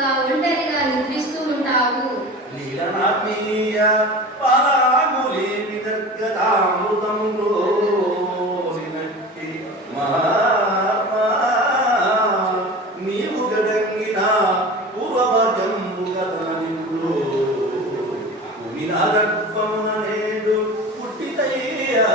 నిద్రించినట్లుగా ఒంటరిగా నిద్రిస్తూ ఉంటావు. లీలనాత్మీయ పరాగులి విదర్గతామృతంలో మహాత్మా నీవు గడంగిన పూర్వవర్గంబు గదనింపులో వినాదత్వమున నేడు పుట్టితయ్యా.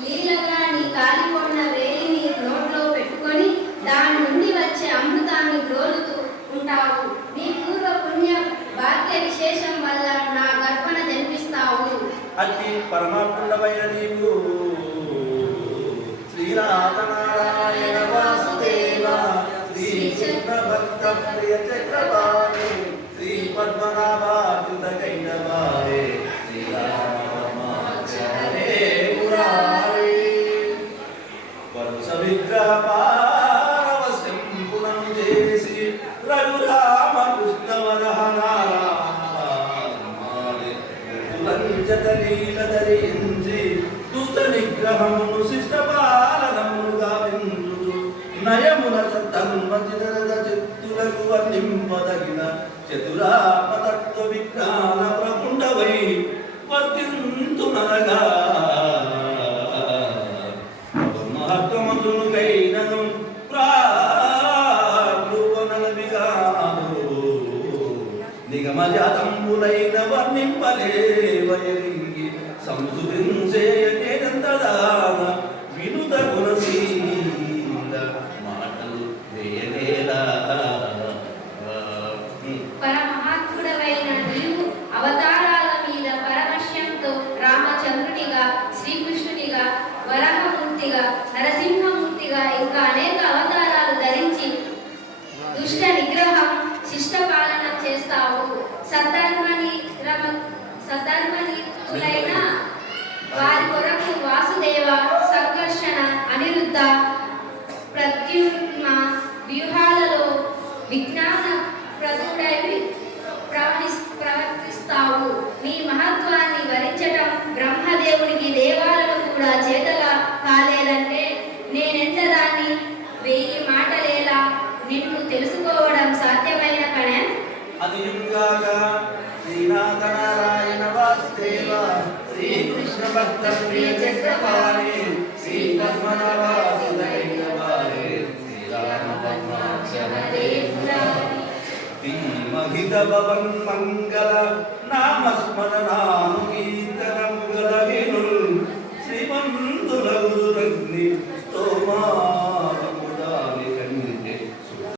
లీలగా నీ కాలికొన్న వేలిని నోట్లో పెట్టుకొని దాని నుండి వచ్చే అమృతాన్ని గ్రోలుతూ ఉంటావు. నీ పూర్వ పుణ్య భాగ్య విశేషం వల్ల నా గర్భన జన్మిస్తావు. అట్టి పరమాత్ముడమైన నీవు శ్రీనాథనారాయణ వాసుదేవ శ్రీ చక్రభక్త ప్రియ చక్రపాణి శ్రీ పద్మనాభాకృత కైటవారే శ్రీరామచరే మురారే వరుస విగ్రహ పారవశ్యం పునం చేసి రఘురామకృష్ణ లీలధరించి దుష్ట నిగ్రహమును శిష్ట పాలనమును గావించుచు నయమున ధర్మచిదరద చిత్తులకు వర్ణింపదగిన చతురాపతత్వ విజ్ఞాన ప్రకుండవై వర్తింతునగా మహత్వమునుకైనను ప్రాణువనలవిగాను నిగమజాతంబులైన వర్ణింపలేవయలింగి సంస్కృతించేయనేదంతదాన వినుత గుణశీల మాటలు వేయలేదా. పరమహాత్ముడవైన నీవు అవతారాల మీద పరవశ్యంతో రామచంద్రునిగా, శ్రీకృష్ణునిగా, వరాహమూర్తిగా, నరసింహమూర్తిగా ఇంకా అనేక అవతారాలు ధరించి దుష్ట నిగ్రహం, శిష్ట పాలన చేస్తావు. సద్ధర్మనితులైన వారి కొరకు వాసుదేవ, సంఘర్షణ, అనిరుద్ధ, ప్రద్యుమ్న వ్యూహాలలో విజ్ఞాన ప్రదుడై ప్రవర్తిస్తావు. నీ మహత్వాన్ని వరించటం బ్రహ్మదేవునికి దేవాలను కూడా చేతగా కాలేదంటే నేనెంత దాన్ని 1000 మాటలేలా నిన్ను తెలుసుకోవడం సాధ్యమైన పనే. అదియుగాగా శ్రీనాథనారాయణ వాసుదేవ శ్రీకృష్ణ భక్త ప్రియ చక్రపాణి శ్రీ పద్మనాభాకృత కైటవారే శ్రీరామచరే మురారి మహిత భవన్ మంగళ నామస్మరణాను కీర్తనముగల వినుల్ శ్రీమంతుల గురురగ్ని స్తోమా